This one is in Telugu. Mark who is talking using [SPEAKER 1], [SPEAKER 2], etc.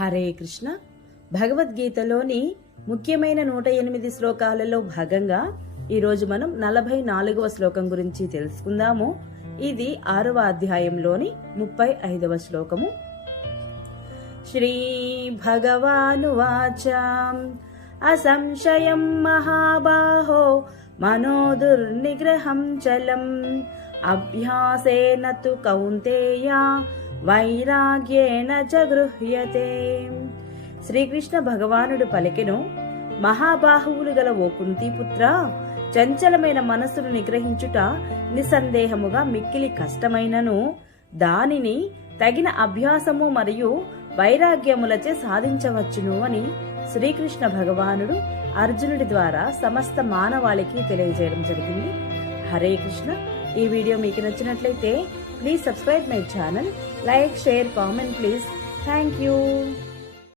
[SPEAKER 1] హరే కృష్ణ. భగవద్గీతలోని ముఖ్యమైన నూట ఎనిమిది శ్లోకాలలో భాగంగా ఈరోజు మనం నలభై నాలుగవ శ్లోకం గురించి తెలుసుకుందాము. ఇది ఆరవ అధ్యాయంలోని ముప్పై ఐదవ శ్లోకము. శ్రీ భగవానువాచ అసంశయం మహాబాహో మనో దుర్నిగ్రహం చలం. అభ్యాసేన కౌంతేయా కౌంతేయ వైరాగ్యేణ చ గృహ్యతే. శ్రీకృష్ణ భగవానుడు పలికెను మహాబాహువులు గల ఓ కుంతీపుత్ర చంచలమైన మనస్సును నిగ్రహించుట నిస్సందేహముగా మిక్కిలి కష్టమైనను దానిని తగిన అభ్యాసము మరియు వైరాగ్యములచే సాధించవచ్చును అని శ్రీకృష్ణ భగవానుడు అర్జునుడి ద్వారా సమస్త మానవాళికి తెలియజేయడం జరిగింది. హరే కృష్ణ. ఈ వీడియో మీకు నచ్చినట్లయితే Please subscribe my channel. Like, share, comment please. Thank you.